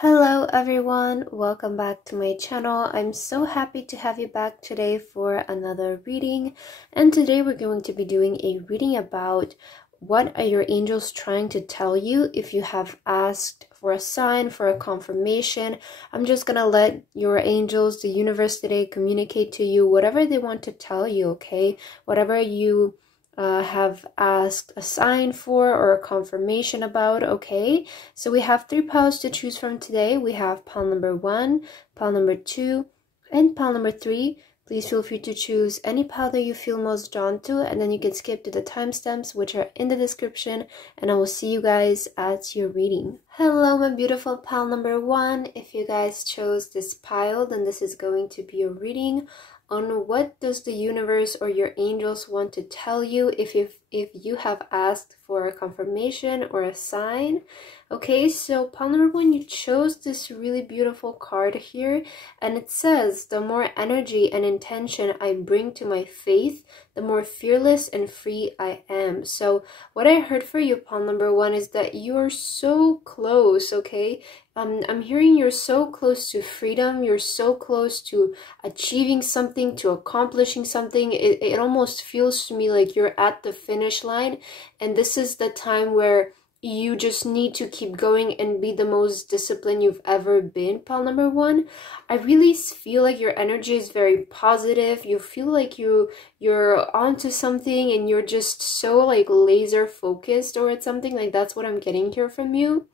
Hello everyone, welcome back to my channel. I'm so happy to have you back today for another reading, and today we're going to be doing a reading about what are your angels trying to tell you. If you have asked for a sign, for a confirmation, I'm just gonna let your angels, the universe today, communicate to you whatever they want to tell you, okay? Whatever you have asked a sign for or a confirmation about, okay? So we have 3 piles to choose from today. We have pile number 1, pile number 2, and pile number 3. Please feel free to choose any pile that you feel most drawn to, and then you can skip to the timestamps, which are in the description, and I will see you guys at your reading. Hello, my beautiful pile number 1. If you guys chose this pile, then this is going to be a reading on what does the universe or your angels want to tell you if you have asked for a confirmation or a sign. Okay, so pile number 1, you chose this really beautiful card here, and it says, the more energy and intention I bring to my faith, the more fearless and free I am. So what I heard for you, pile number 1, is that you're so close, okay? I'm hearing you're so close to freedom, you're so close to achieving something, to accomplishing something. It almost feels to me like you're at the finish line, and this is the time where you just need to keep going and be the most disciplined you've ever been, pile number 1. I really feel like your energy is very positive. You feel like you're onto something and you're just so like laser focused or it's something like that's what I'm getting here from you.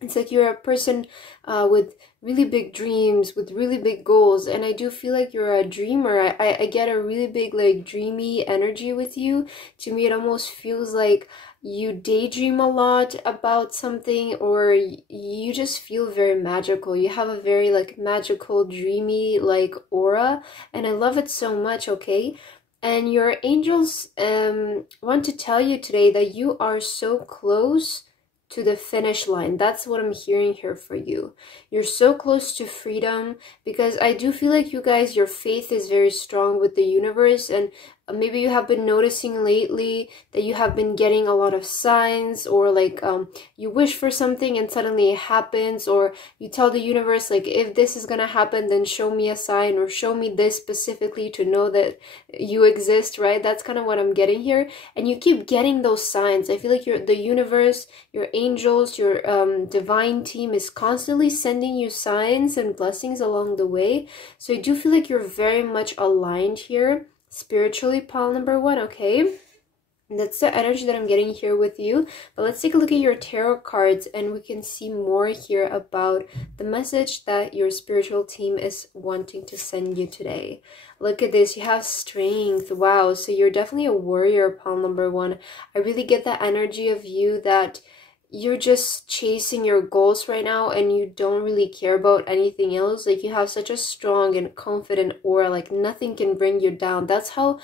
It's like you're a person with really big dreams, with really big goals, and I do feel like you're a dreamer. I get a really big like dreamy energy with you. To me, it almost feels like you daydream a lot about something, or you just feel very magical. You have a very like magical, dreamy like aura, and I love it so much, okay? And your angels want to tell you today that you are so close to the finish line. That's what I'm hearing here for you. You're so close to freedom, because I do feel like you guys, your faith is very strong with the universe, and maybe you have been noticing lately that you have been getting a lot of signs, or like you wish for something and suddenly it happens, or you tell the universe like, if this is gonna happen, then show me a sign, or show me this specifically to know that you exist, right? That's kind of what I'm getting here, and you keep getting those signs. I feel like the universe, your angels, your divine team is constantly sending you signs and blessings along the way. So I do feel like you're very much aligned here spiritually, pile number 1, okay? And that's the energy that I'm getting here with you. But let's take a look at your tarot cards, and we can see more here about the message that your spiritual team is wanting to send you today. Look at this, you have strength. Wow, so you're definitely a warrior, pile number 1. I really get that energy of you that you're just chasing your goals right now and you don't really care about anything else. Like, you have such a strong and confident aura, like nothing can bring you down. That's how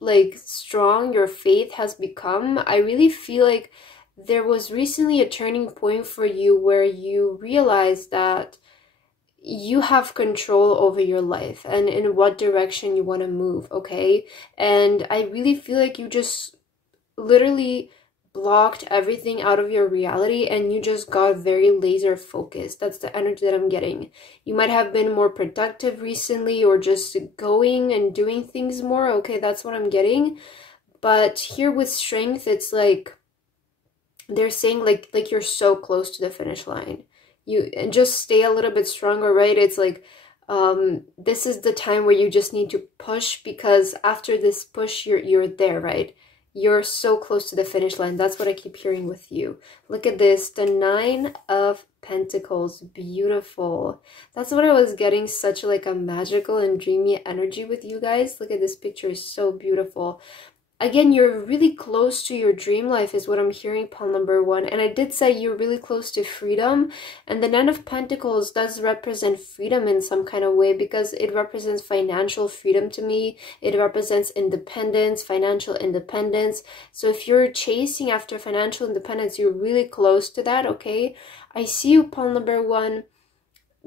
like strong your faith has become. I really feel like there was recently a turning point for you where you realized that you have control over your life and in what direction you want to move, okay? And I really feel like you just literally blocked everything out of your reality and you just got very laser focused. That's the energy that I'm getting. You might have been more productive recently, or just going and doing things more, okay? That's what I'm getting. But here with strength, it's like they're saying like you're so close to the finish line. You and just stay a little bit stronger, right? It's like this is the time where you just need to push, because after this push you're there, right? You're so close to the finish line. That's what I keep hearing with you. Look at this, the 9 of Pentacles. Beautiful. That's what I was getting, such like a magical and dreamy energy with you guys. Look at this picture, is so beautiful. Again, you're really close to your dream life is what I'm hearing, pile number 1. And I did say you're really close to freedom. And the 9 of Pentacles does represent freedom in some kind of way, because it represents financial freedom to me. It represents independence, financial independence. So if you're chasing after financial independence, you're really close to that, okay? I see you, pile number 1,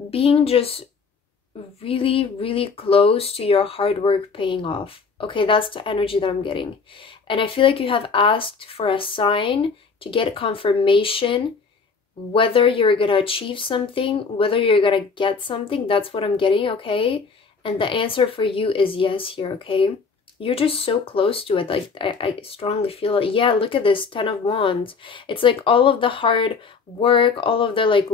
being just really close to your hard work paying off. Okay, that's the energy that I'm getting. And I feel like you have asked for a sign to get confirmation whether you're gonna achieve something, whether you're gonna get something. That's what I'm getting, okay? And the answer for you is yes here, okay? You're just so close to it. Like, I strongly feel it. Yeah, look at this 10 of Wands. It's like all of the hard work, all of the like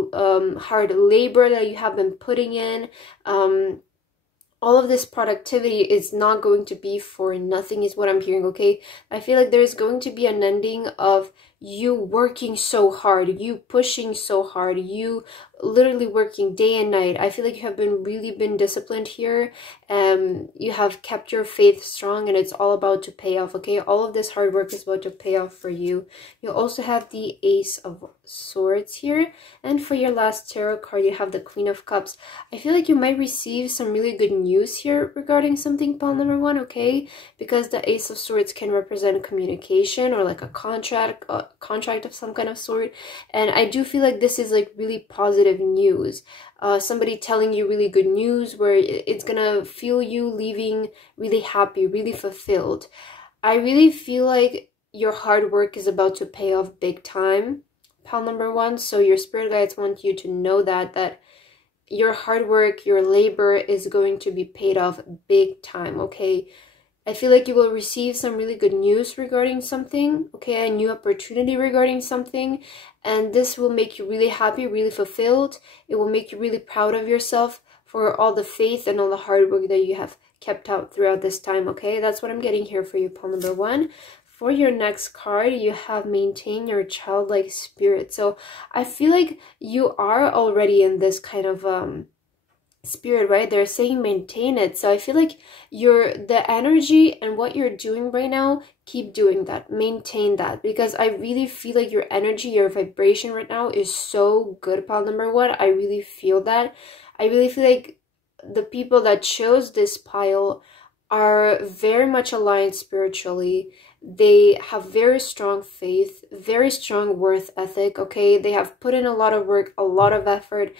hard labor that you have been putting in, all of this productivity is not going to be for nothing, is what I'm hearing, okay? I feel like there's going to be an ending of you working so hard, you pushing so hard, you literally working day and night. I feel like you have really been disciplined here. You have kept your faith strong, and it's all about to pay off, okay? All of this hard work is about to pay off for you. You also have the Ace of Swords here, and for your last tarot card, you have the Queen of Cups. I feel like you might receive some really good news here regarding something, pile number 1, okay? Because the Ace of Swords can represent communication or like a contract of some kind of sort. And I do feel like this is like really positive news. Somebody telling you really good news where it's gonna feel you leaving really happy, really fulfilled. I really feel like your hard work is about to pay off big time, pile number 1. So your spirit guides want you to know that your hard work, your labor is going to be paid off big time, okay? I feel like you will receive some really good news regarding something, okay? A new opportunity regarding something. And this will make you really happy, really fulfilled. It will make you really proud of yourself for all the faith and all the hard work that you have kept out throughout this time, okay? That's what I'm getting here for you, pile number 1. For your next card, you have maintain your childlike spirit. So I feel like you are already in this kind of spirit, right? They're saying maintain it. So I feel like the energy and what you're doing right now, keep doing that, maintain that, because I really feel like your energy, your vibration right now is so good, pile number 1. I really feel that. I really feel like the people that chose this pile are very much aligned spiritually. They have very strong faith, very strong worth ethic, okay? They have put in a lot of work, a lot of effort,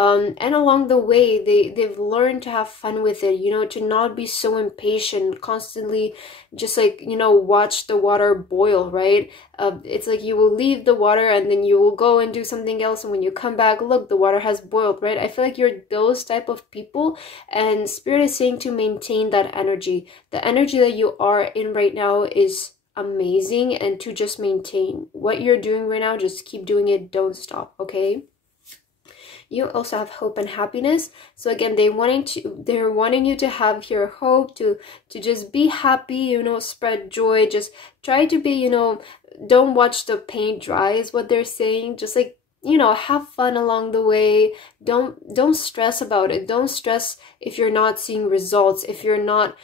and along the way, they've learned to have fun with it, you know, to not be so impatient, constantly just like, you know, watch the water boil, right? It's like you will leave the water and then you will go and do something else, and when you come back, look, the water has boiled, right? I feel like you're those type of people, and Spirit is saying to maintain that energy. The energy that you are in right now is amazing, and to just maintain what you're doing right now, just keep doing it, don't stop, okay? You also have hope and happiness. So again, they're wanting you to have your hope, to just be happy, you know, spread joy, just try to be, you know, don't watch the paint dry is what they're saying. Just like, you know, have fun along the way. Don't stress about it. Don't stress if you're not seeing results, if you're not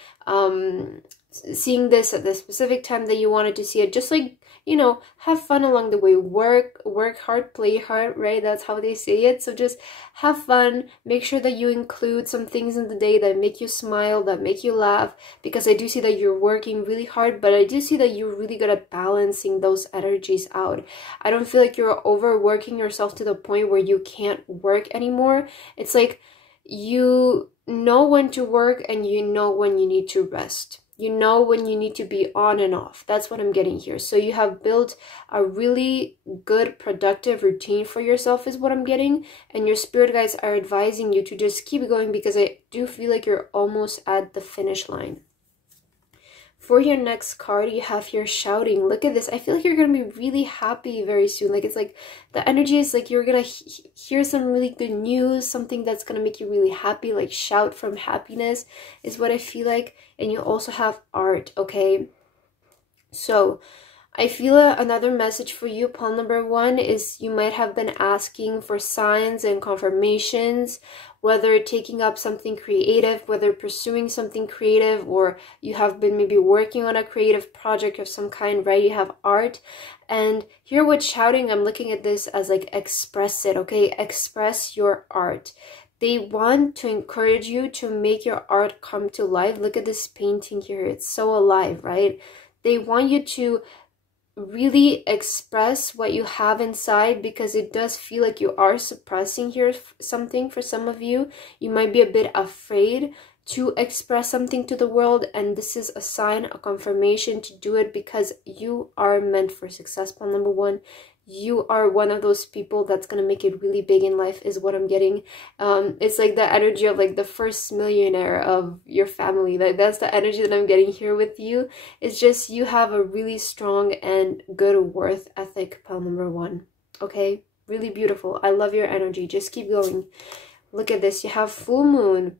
seeing this at the specific time that you wanted to see it. Just like, you know, have fun along the way. Work hard, play hard, right? That's how they say it. So just have fun. Make sure that you include some things in the day that make you smile, that make you laugh, because I do see that you're working really hard, but I do see that you're really good at balancing those energies out. I don't feel like you're overworking yourself to the point where you can't work anymore. It's like you know when to work and you know when you need to rest. You know when you need to be on and off. That's what I'm getting here. So you have built a really good, productive routine for yourself is what I'm getting. And your spirit guides are advising you to just keep going, because I do feel like you're almost at the finish line. For your next card, you have here shouting. Look at this. I feel like you're going to be really happy very soon. Like, it's like the energy is like you're going to hear some really good news, something that's going to make you really happy, like shout from happiness is what I feel like. And you also have art, okay? So I feel another message for you, pile number 1, is you might have been asking for signs and confirmations, whether taking up something creative, whether pursuing something creative, or you have been maybe working on a creative project of some kind, right? You have art. And here with shouting, I'm looking at this as like express it, okay? Express your art. They want to encourage you to make your art come to life. Look at this painting here. It's so alive, right? They want you to really express what you have inside, because it does feel like you are suppressing here something. For some of you, you might be a bit afraid to express something to the world, and this is a sign, a confirmation to do it, because you are meant for success, pile number 1. you are one of those people that's gonna make it really big in life, is what I'm getting. It's like the energy of like the first millionaire of your family. Like that's the energy that I'm getting here with you. It's just you have a really strong and good worth ethic, pile number 1. Okay, really beautiful. I love your energy. Just keep going. Look at this. You have full moon,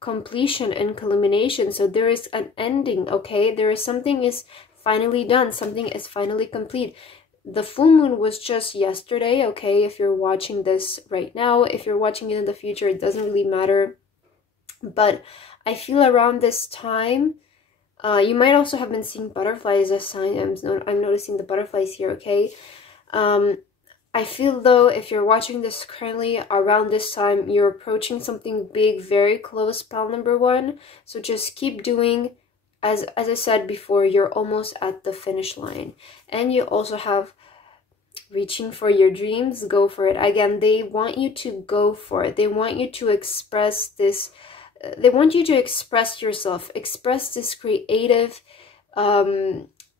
completion, and culmination. So there is an ending. Okay, there is something is finally done. Something is finally complete. The full moon was just yesterday, okay? If you're watching this right now, if you're watching it in the future, it doesn't really matter. But I feel around this time, you might also have been seeing butterflies as a sign. I'm noticing the butterflies here, okay? I feel though, if you're watching this currently, around this time, you're approaching something big, very close, pile number 1. So just keep doing. As I said before, you're almost at the finish line. And you also have reaching for your dreams. Go for it. Again, they want you to go for it. They want you to express this. They want you to express yourself. Express this creative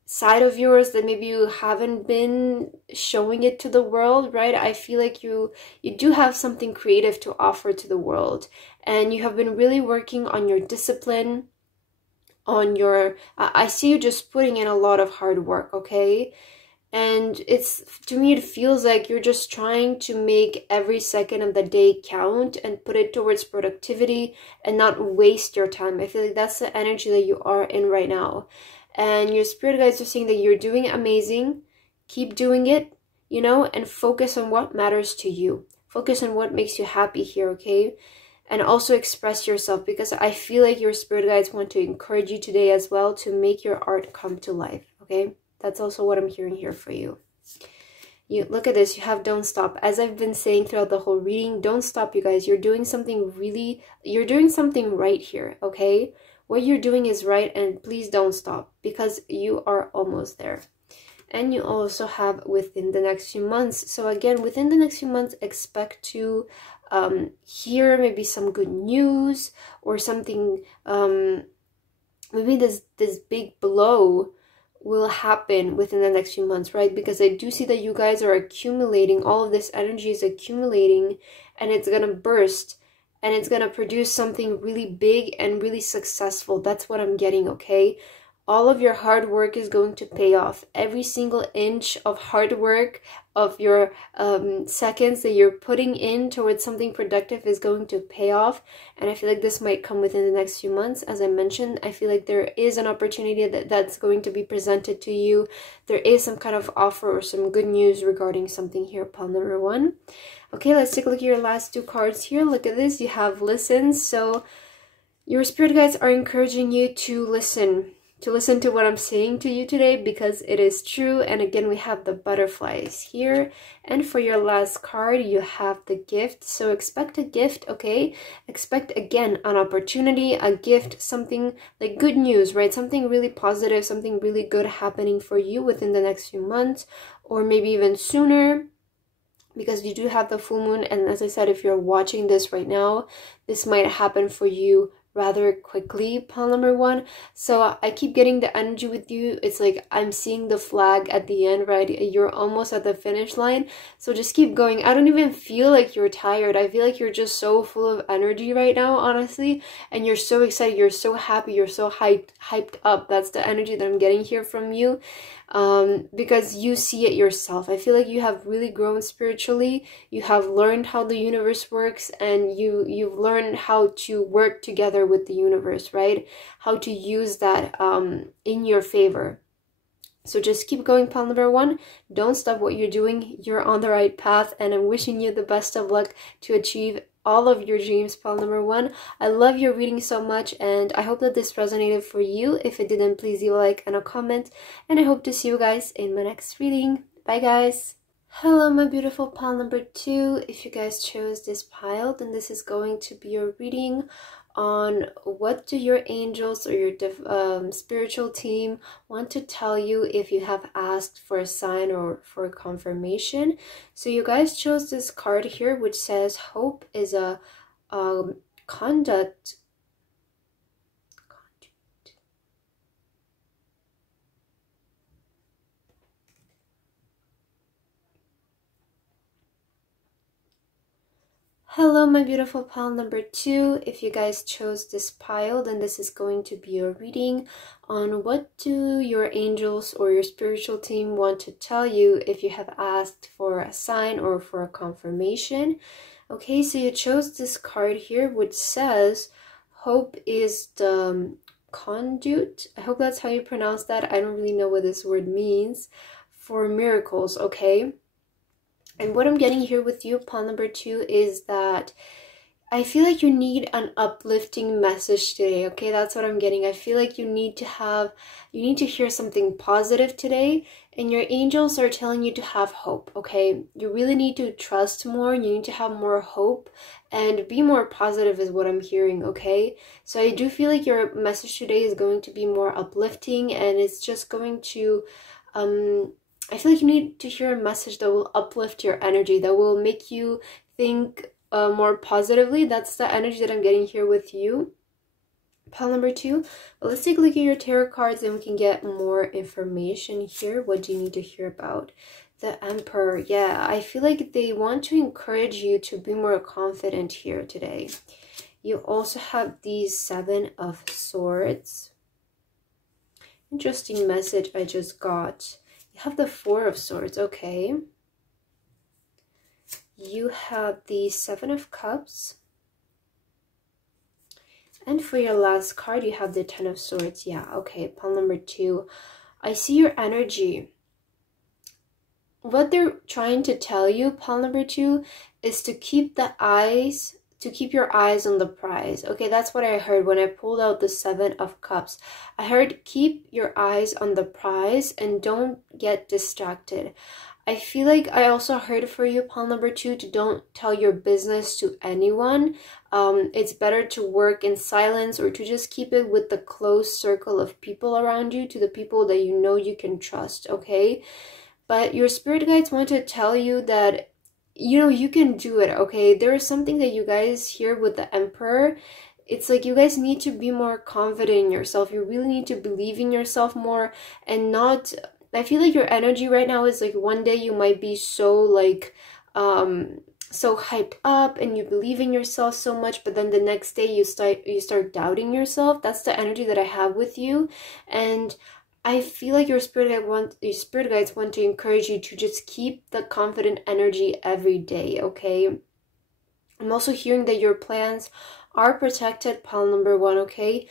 side of yours that maybe you haven't been showing it to the world, right? I feel like you do have something creative to offer to the world. And you have been really working on your discipline, on your I see you just putting in a lot of hard work, okay? And it's, to me, it feels like you're just trying to make every second of the day count and put it towards productivity and not waste your time. I feel like that's the energy that you are in right now. And your spirit guides are saying that you're doing amazing. Keep doing it, you know, and focus on what matters to you. Focus on what makes you happy here, okay? And also express yourself, because I feel like your spirit guides want to encourage you today as well to make your art come to life, okay? That's also what I'm hearing here for you. You look at this, you have don't stop. As I've been saying throughout the whole reading, don't stop, you guys. You're doing something you're doing something right here, okay? What you're doing is right, and please don't stop, because you are almost there. And you also have within the next few months. So again, within the next few months, expect to hear maybe some good news or something. Maybe this big blow will happen within the next few months, right? Because I do see that you guys are accumulating. All of this energy is accumulating, and it's gonna burst, and it's gonna produce something really big and really successful. That's what I'm getting, okay? All of your hard work is going to pay off. Every single inch of hard work, of your seconds that you're putting in towards something productive, is going to pay off. And I feel like this might come within the next few months. As I mentioned, I feel like there is an opportunity that's going to be presented to you. There is some kind of offer or some good news regarding something here, pile number 1. Okay, let's take a look at your last 2 cards here. Look at this. You have listen. So your spirit guides are encouraging you to listen to what I'm saying to you today, because it is true. And again, we have the butterflies here. And for your last card, you have the gift. So expect a gift, okay? Expect, again, an opportunity, a gift, something like good news, right? Something really positive, something really good happening for you within the next few months, or maybe even sooner, because you do have the full moon. And as I said, if you're watching this right now, this might happen for you rather quickly, pile number 1. So I keep getting the energy with you. It's like I'm seeing the flag at the end, right? You're almost at the finish line. So just keep going. I don't even feel like you're tired. I feel like you're just so full of energy right now, honestly. And you're so excited. You're so happy. You're so hyped up. That's the energy that I'm getting here from you. Because you see it yourself. I feel like you have really grown spiritually. You have learned how the universe works, and you've learned how to work together with the universe, right? How to use that in your favor. So just keep going, pile number 1. Don't stop what you're doing. You're on the right path, and I'm wishing you the best of luck to achieve all of your dreams, pile number 1. I love your reading so much, and I hope that this resonated for you. If it didn't, please leave a like and a comment, and I hope to see you guys in my next reading. Bye, guys. Hello, my beautiful pile number 2. If you guys chose this pile, then this is going to be your reading on what do your angels or your spiritual team want to tell you if you have asked for a sign or for confirmation. So you guys chose this card here, which says hope is a conduct. Hello, my beautiful pile number 2. If you guys chose this pile, then this is going to be a reading on what do your angels or your spiritual team want to tell you if you have asked for a sign or for a confirmation. Okay, so you chose this card here, which says hope is the conduit. I hope that's how you pronounce that. I don't really know what this word means. For miracles, okay? And what I'm getting here with you, pile number 2, is that I feel like you need an uplifting message today, okay? That's what I'm getting. I feel like you need to hear something positive today, and your angels are telling you to have hope, okay? You really need to trust more, you need to have more hope, and be more positive is what I'm hearing, okay? So I do feel like your message today is going to be more uplifting, and it's just going to, I feel like you need to hear a message that will uplift your energy, that will make you think more positively. That's the energy that I'm getting here with you, pile number 2. But let's take a look at your tarot cards and we can get more information here. What do you need to hear about the Emperor? Yeah, I feel like they want to encourage you to be more confident here today. You also have the 7 of Swords. Interesting message I just got. You have the 4 of Swords, okay. You have the 7 of Cups. And for your last card, you have the 10 of Swords. Yeah, okay, pile number 2. I see your energy. What they're trying to tell you, pile number 2, is to keep your eyes on the prize. Okay, that's what I heard when I pulled out the 7 of Cups. I heard keep your eyes on the prize and don't get distracted. I feel like I also heard for you, pile number 2, to don't tell your business to anyone. It's better to work in silence or to just keep it with the close circle of people around you, to the people that you know you can trust, okay? But your spirit guides want to tell you that you can do it, okay? There is something that you guys hear with the Emperor. It's like you guys need to be more confident in yourself. You really need to believe in yourself more and not... I feel like your energy right now is like one day you might be so like, so hyped up and you believe in yourself so much, but then the next day you start doubting yourself. That's the energy that I have with you. And I feel like your spirit guides want to encourage you to just keep the confident energy every day, okay? I'm also hearing that your plans are protected, pile number 1, okay?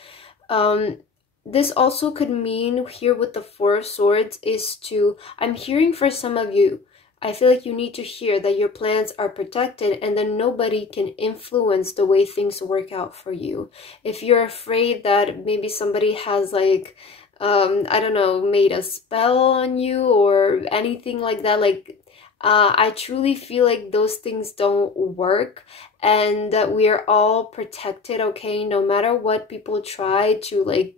This also could mean here with the 4 of Swords is to, I'm hearing for some of you, I feel like you need to hear that your plans are protected and that nobody can influence the way things work out for you. If you're afraid that maybe somebody has like, I don't know, made a spell on you or anything like that, like, I truly feel like those things don't work and that we are all protected, okay? No matter what people try to like,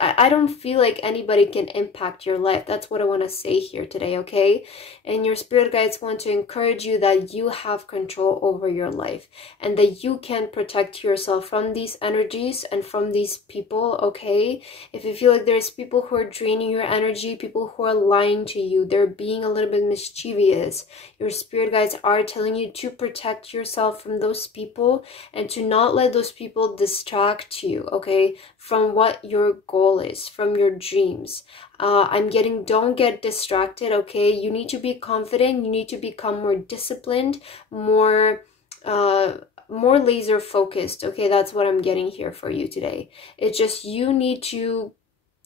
I don't feel like anybody can impact your life. That's what I want to say here today, okay? And your spirit guides want to encourage you that you have control over your life and that you can protect yourself from these energies and from these people, okay? If you feel like there's people who are draining your energy, people who are lying to you, they're being a little bit mischievous, your spirit guides are telling you to protect yourself from those people and to not let those people distract you, okay, from what your goal is, from your dreams. I'm getting, don't get distracted, okay? You need to be confident, you need to become more disciplined, more laser focused, okay? That's what I'm getting here for you today. It's just you need to,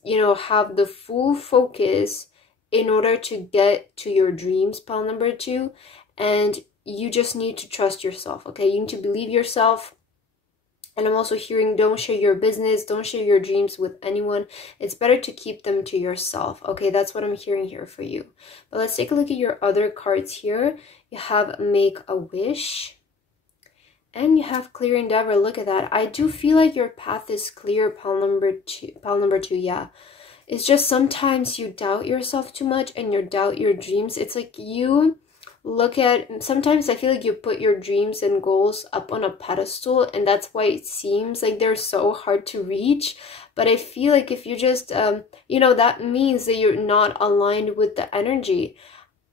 have the full focus in order to get to your dreams, pile number 2, and you just need to trust yourself, okay? You need to believe yourself. And I'm also hearing don't share your business, don't share your dreams with anyone. It's better to keep them to yourself, okay? That's what I'm hearing here for you. But let's take a look at your other cards here. You have Make a Wish. And you have Clear Endeavor. Look at that. I do feel like your path is clear, pile number 2, yeah. It's just sometimes you doubt yourself too much and you doubt your dreams. It's like you... sometimes I feel like you put your dreams and goals up on a pedestal and that's why it seems like they're so hard to reach. But I feel like if you just, that means that you're not aligned with the energy.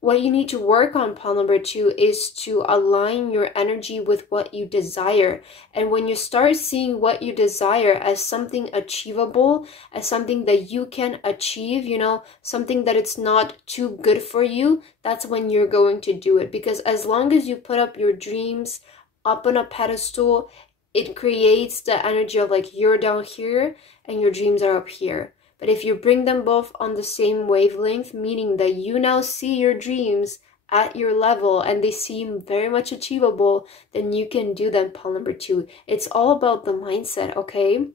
what you need to work on, pile number 2, is to align your energy with what you desire. And when you start seeing what you desire as something achievable, as something that you can achieve, you know, something that it's not too good for you, that's when you're going to do it. Because as long as you put up your dreams up on a pedestal, it creates the energy of like you're down here and your dreams are up here. But if you bring them both on the same wavelength, meaning that you now see your dreams at your level and they seem very much achievable, then you can do them, pile number 2. It's all about the mindset, okay?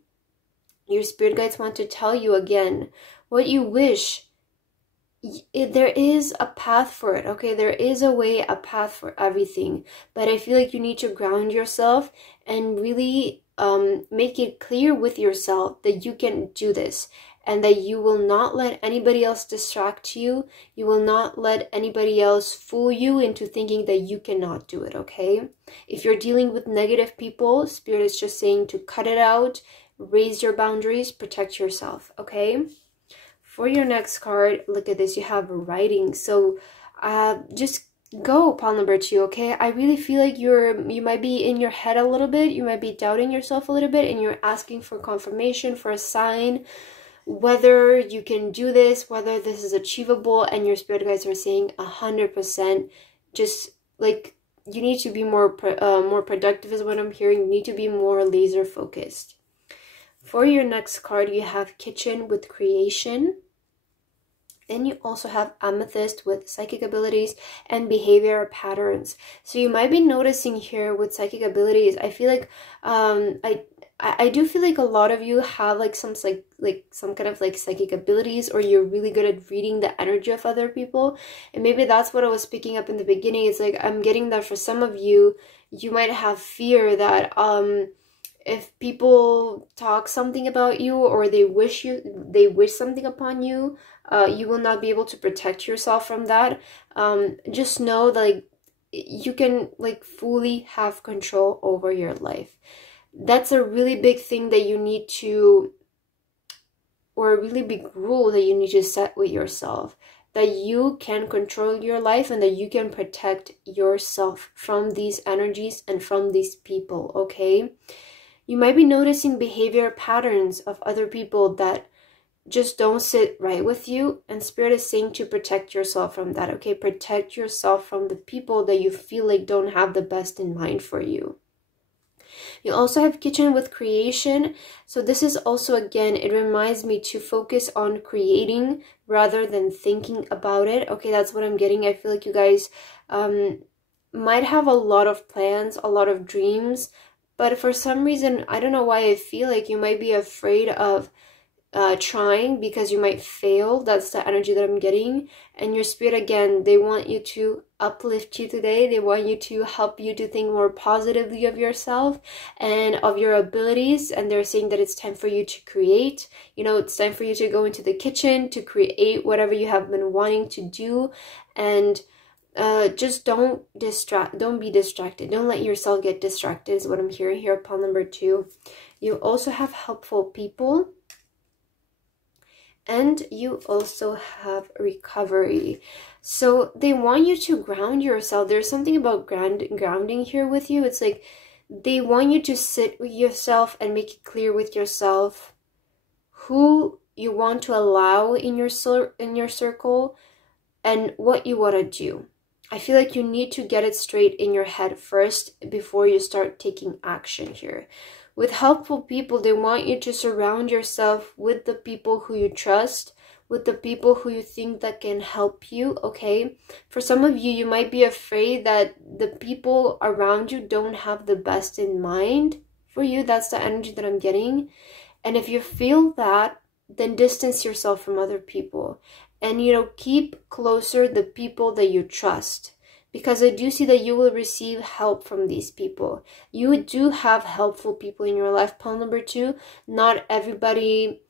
Your spirit guides want to tell you again, what you wish, there is a path for it, okay? There is a way, a path for everything. But I feel like you need to ground yourself and really make it clear with yourself that you can do this. And that you will not let anybody else distract you. You will not let anybody else fool you into thinking that you cannot do it, okay? If you're dealing with negative people, Spirit is just saying to cut it out, raise your boundaries, protect yourself, okay? For your next card, look at this. You have writing. So just go, pile number 2, okay? I really feel like you might be in your head a little bit. You might be doubting yourself a little bit and you're asking for confirmation, for a sign, whether you can do this, whether this is achievable, and your spirit guides are saying 100%. Just like you need to be more productive is what I'm hearing. You need to be more laser focused. For your next card, you have kitchen with creation. Then you also have amethyst with psychic abilities and behavior patterns. So you might be noticing here with psychic abilities, I feel like I do feel like a lot of you have like some kind of like psychic abilities, or you're really good at reading the energy of other people. And maybe that's what I was picking up in the beginning. It's like I'm getting that for some of you, you might have fear that if people talk something about you or they wish something upon you, you will not be able to protect yourself from that. Just know that like you can like fully have control over your life. That's a really big thing that you need to, or a really big rule that you need to set with yourself, that you can control your life and that you can protect yourself from these energies and from these people, okay? You might be noticing behavior patterns of other people that just don't sit right with you, and Spirit is saying to protect yourself from that, okay? Protect yourself from the people that you feel like don't have the best in mind for you. You also have kitchen with creation. So this is also, again, it reminds me to focus on creating rather than thinking about it. Okay, that's what I'm getting. I feel like you guys might have a lot of plans, a lot of dreams, but for some reason, I don't know why, I feel like you might be afraid of trying because you might fail. That's the energy that I'm getting. And your spirit, again, they want you to uplift you today. They want you to help you to think more positively of yourself and of your abilities. And they're saying that it's time for you to create. You know, it's time for you to go into the kitchen to create whatever you have been wanting to do. And just don't be distracted. Don't let yourself get distracted is what I'm hearing here. Pile number 2. You also have helpful people. And you also have recovery. So they want you to ground yourself. There's something about grounding here with you. It's like they want you to sit with yourself and make it clear with yourself who you want to allow in your circle and what you want to do. I feel like you need to get it straight in your head first before you start taking action here. With helpful people, they want you to surround yourself with the people who you trust, with the people who you think that can help you, okay? For some of you, you might be afraid that the people around you don't have the best in mind for you. That's the energy that I'm getting. And if you feel that, then distance yourself from other people. And, you know, keep closer the people that you trust. Because I do see that you will receive help from these people. You do have helpful people in your life. Pile number 2, not everybody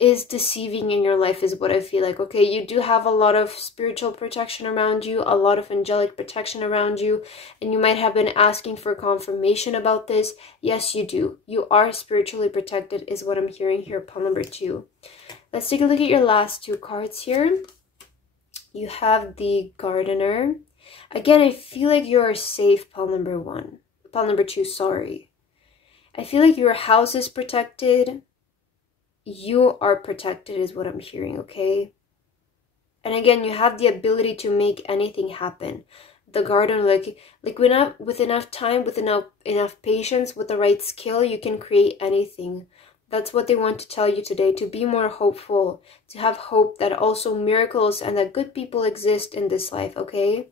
is deceiving in your life is what I feel like. Okay, you do have a lot of spiritual protection around you, a lot of angelic protection around you, and you might have been asking for confirmation about this. Yes, you do. You are spiritually protected is what I'm hearing here. Pile number 2. Let's take a look at your last 2 cards here. you have the gardener. Again, I feel like you're safe, pile number two, sorry. I feel like your house is protected. You are protected is what I'm hearing, okay? And again, you have the ability to make anything happen. The garden, like with enough time, with enough patience, with the right skill, you can create anything. That's what they want to tell you today, to be more hopeful, to have hope that also miracles and that good people exist in this life, okay?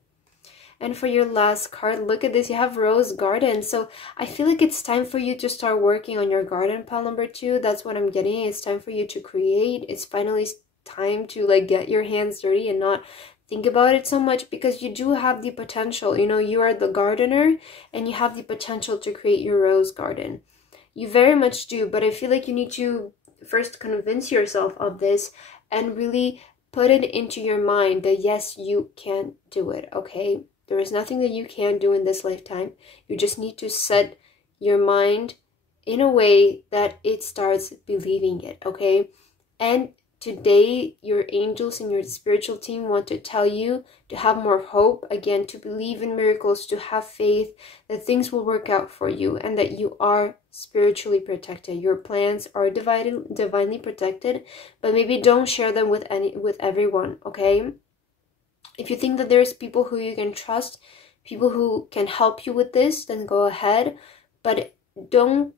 And for your last card, look at this, you have Rose Garden. So I feel like it's time for you to start working on your garden, pile number two. That's what I'm getting. It's time for you to create. It's finally time to like get your hands dirty and not think about it so much, because you do have the potential. You know, you are the gardener and you have the potential to create your rose garden. You very much do, but I feel like you need to first convince yourself of this and really put it into your mind that yes, you can do it, okay? There is nothing that you can do in this lifetime. You just need to set your mind in a way that it starts believing it, okay? And today, your angels and your spiritual team want to tell you to have more hope, again, to believe in miracles, to have faith that things will work out for you and that you are spiritually protected. Your plans are divinely protected, but maybe don't share them with everyone, okay? If you think that there's people who you can trust, people who can help you with this, then go ahead. But don't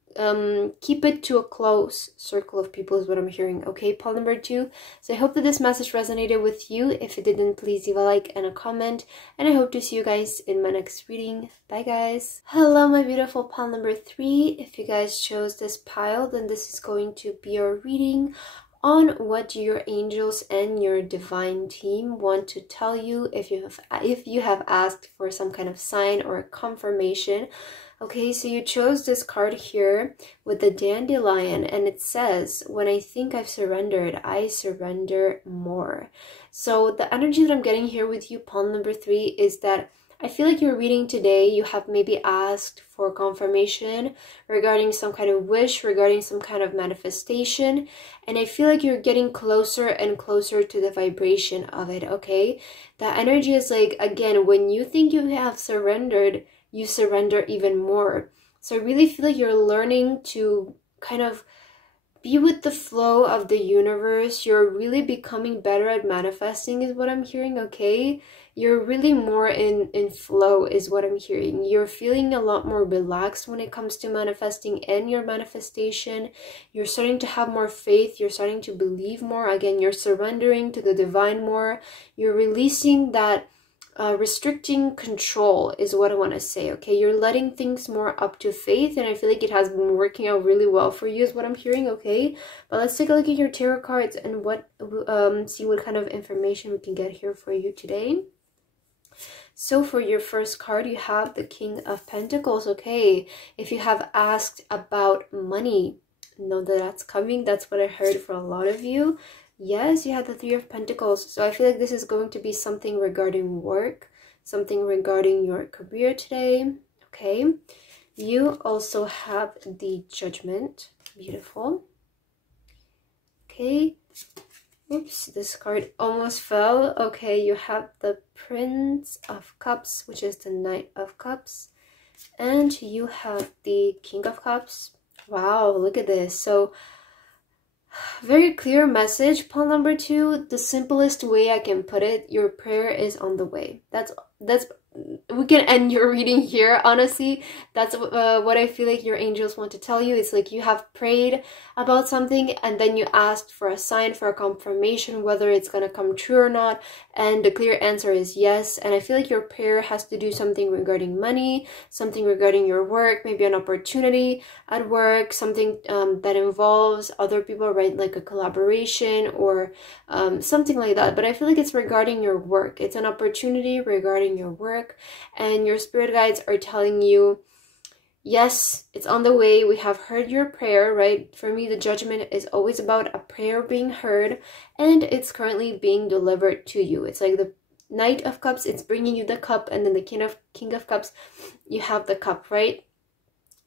keep it to a close circle of people is what I'm hearing. Okay, pile number two. So I hope that this message resonated with you. If it didn't, please leave a like and a comment. And I hope to see you guys in my next reading. Bye, guys. Hello, my beautiful pile number three. If you guys chose this pile, then this is going to be your reading on what your angels and your divine team want to tell you if you have asked for some kind of sign or confirmation. Okay, so you chose this card here with the dandelion, and it says, when I think I've surrendered, I surrender more. So the energy that I'm getting here with you, pile number three, is that I feel like you're reading today, you have maybe asked for confirmation regarding some kind of wish, regarding some kind of manifestation, and I feel like you're getting closer and closer to the vibration of it, okay? The energy is like, again, when you think you have surrendered, you surrender even more. So I really feel like you're learning to kind of be with the flow of the universe. You're really becoming better at manifesting is what I'm hearing, okay? You're really more in flow is what I'm hearing. You're feeling a lot more relaxed when it comes to manifesting and your manifestation. You're starting to have more faith. You're starting to believe more. Again, you're surrendering to the divine more. You're releasing that restricting control is what I want to say, okay? You're letting things more up to faith, and I feel like it has been working out really well for you is what I'm hearing, okay? But let's take a look at your tarot cards and what see what kind of information we can get here for you today. So for your first card, you have the King of Pentacles, okay? If you have asked about money, know that that's coming. That's what I heard for a lot of you. Yes, you have the Three of Pentacles. So I feel like this is going to be something regarding work, something regarding your career today, okay? You also have the Judgment. Beautiful. Okay. Oops, this card almost fell. Okay, you have the Prince of Cups, which is the Knight of Cups. And you have the King of Cups. Wow, look at this. So very clear message, pile number two. The simplest way I can put it, your prayer is on the way. That's we can end your reading here. Honestly, that's what I feel like your angels want to tell you. It's like you have prayed about something and then you asked for a sign, for a confirmation, whether it's gonna come true or not, and the clear answer is yes. And I feel like your prayer has to do something regarding money, something regarding your work, maybe an opportunity at work, something that involves other people, right? Like a collaboration or something like that. But I feel like it's regarding your work. It's an opportunity regarding your work, and your spirit guides are telling you, yes, it's on the way. We have heard your prayer, right? For me, the Judgment is always about a prayer being heard, and it's currently being delivered to you. It's like the Knight of Cups, it's bringing you the cup, and then the King of Cups, you have the cup, right?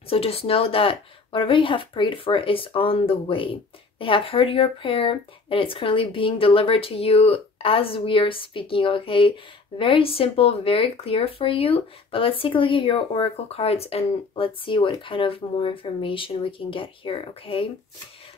So just know that whatever you have prayed for is on the way. They have heard your prayer, and it's currently being delivered to you. as we are speaking, okay? Very simple, very clear for you. But let's take a look at your oracle cards and let's see what kind of more information we can get here, okay?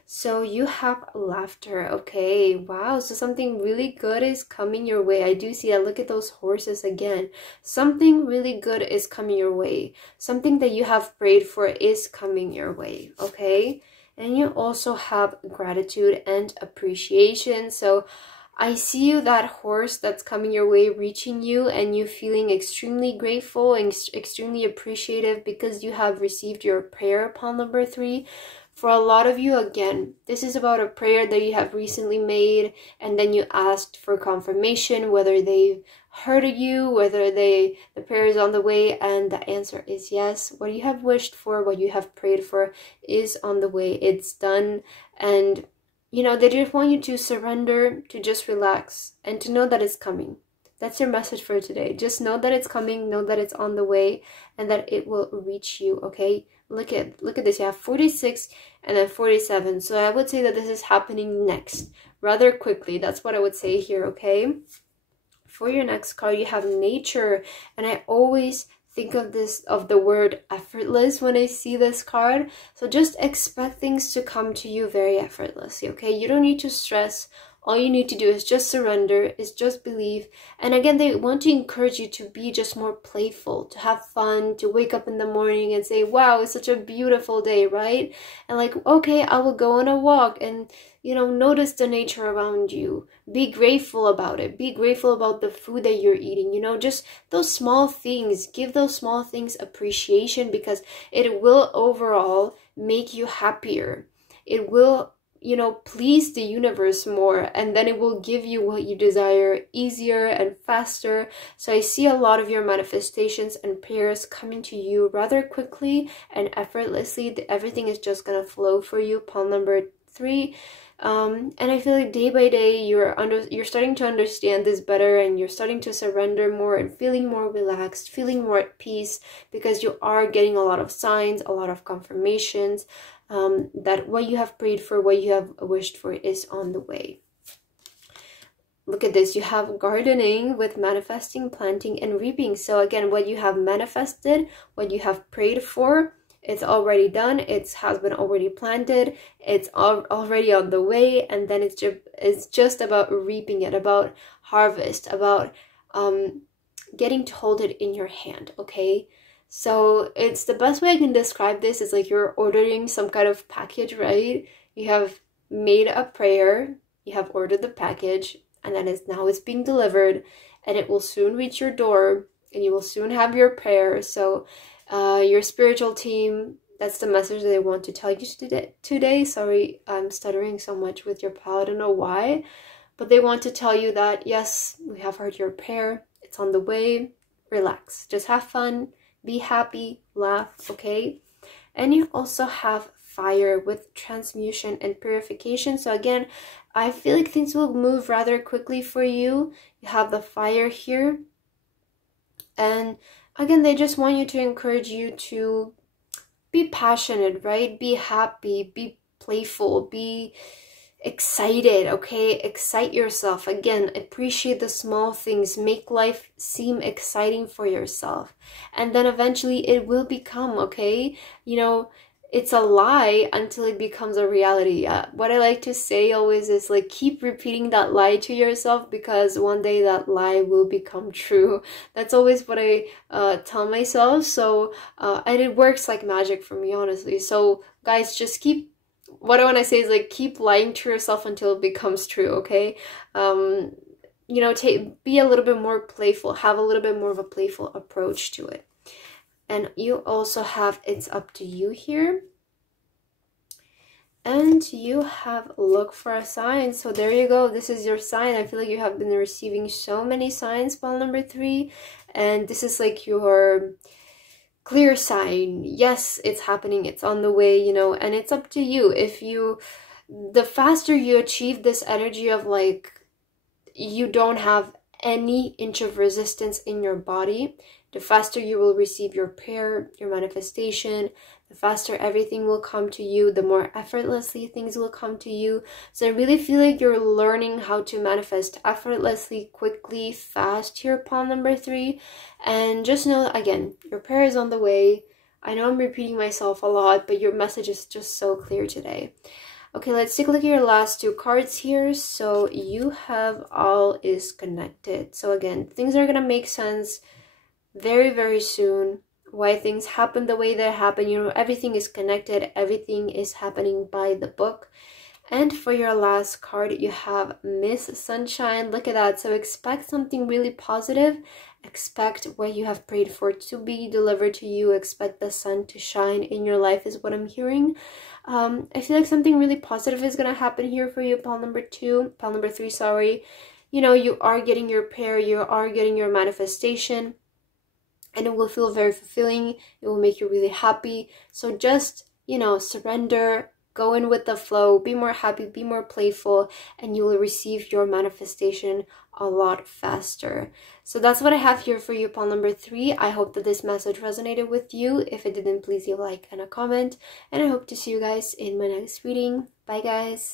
So you have laughter, okay? Wow, so something really good is coming your way. I do see that. Look at those horses again. Something really good is coming your way. Something that you have prayed for is coming your way, okay? And you also have gratitude and appreciation. So I see you, that horse that's coming your way, reaching you, and you feeling extremely grateful and extremely appreciative because you have received your prayer upon number 3. For a lot of you, again, this is about a prayer that you have recently made, and then you asked for confirmation whether they've heard you, whether the prayer is on the way, and the answer is yes. What you have wished for, what you have prayed for is on the way. It's done, and you know, they just want you to surrender, to just relax, and to know that it's coming. That's your message for today. Just know that it's coming, know that it's on the way, and that it will reach you, okay? Look at this. You have 46 and then 47. So I would say that this is happening next, rather quickly. That's what I would say here, okay? For your next card, you have nature, and I always think of the word effortless when I see this card. So just expect things to come to you very effortlessly, okay? You don't need to stress. All you need to do is just surrender, is just believe. And again, they want to encourage you to be just more playful, to have fun, to wake up in the morning and say, wow, it's such a beautiful day, right? And like, okay, I will go on a walk and, you know, notice the nature around you. Be grateful about it. Be grateful about the food that you're eating, you know, just those small things. Give those small things appreciation because it will overall make you happier. It will, you know, please the universe more, and then it will give you what you desire easier and faster. So I see a lot of your manifestations and prayers coming to you rather quickly and effortlessly. Everything is just gonna flow for you upon number 3. And I feel like day by day you're starting to understand this better, and you're starting to surrender more and feeling more relaxed, feeling more at peace, because you are getting a lot of signs, a lot of confirmations that what you have prayed for, what you have wished for is on the way. Look at this. You have gardening with manifesting, planting, and reaping. So again, what you have manifested, what you have prayed for, it's already done. It has been already planted. It's already on the way. And then it's just about reaping it, about harvest, about getting to hold it in your hand, okay? So it's the best way I can describe this is like you're ordering some kind of package, right? You have made a prayer, you have ordered the package, and then it's being delivered, and it will soon reach your door, and you will soon have your prayer. So your spiritual team, that's the message that they want to tell you today. Sorry, I'm stuttering so much with your pal, I don't know why, but they want to tell you that yes, we have heard your prayer, it's on the way. Relax, just have fun, be happy, laugh, okay? And you also have fire with transmutation and purification. So again, I feel like things will move rather quickly for you. You have the fire here. And again, they just want you to encourage you to be passionate, right? Be happy, be playful, be excited, okay? Excite yourself. Again, appreciate the small things. Make life seem exciting for yourself. And then eventually it will become, okay? You know, it's a lie until it becomes a reality. What I like to say always is like, keep repeating that lie to yourself, because one day that lie will become true. That's always what I tell myself. So, and it works like magic for me, honestly. So guys, just keep, what I want to say is like, keep lying to yourself until it becomes true, okay? You know, be a little bit more playful, have a little bit more of a playful approach to it. And you also have it's up to you here. And you have look for a sign. So there you go. This is your sign. I feel like you have been receiving so many signs, pile number 3. And this is like your clear sign. Yes, it's happening. It's on the way, you know, and it's up to you. The faster you achieve this energy of like, you don't have any inch of resistance in your body, the faster you will receive your prayer, your manifestation, the faster everything will come to you, the more effortlessly things will come to you. So I really feel like you're learning how to manifest effortlessly, quickly, fast here, pawn number 3. And just know, again, your prayer is on the way. I know I'm repeating myself a lot, but your message is just so clear today. Okay, let's take a look at your last 2 cards here. So you have all is connected. So again, things are going to make sense very, very soon. Why things happen the way they happen. You know, everything is connected. Everything is happening by the book. And for your last card, you have Miss Sunshine. Look at that. So expect something really positive. Expect what you have prayed for to be delivered to you. Expect the sun to shine in your life is what I'm hearing. I feel like something really positive is going to happen here for you, pile number 3, sorry. You know, you are getting your prayer, you are getting your manifestation, and it will feel very fulfilling. It will make you really happy. So just, you know, surrender, go in with the flow, be more happy, be more playful, and you will receive your manifestation a lot faster. So that's what I have here for you, pile number 3. I hope that this message resonated with you. If it didn't, please leave a like and a comment. And I hope to see you guys in my next reading. Bye, guys.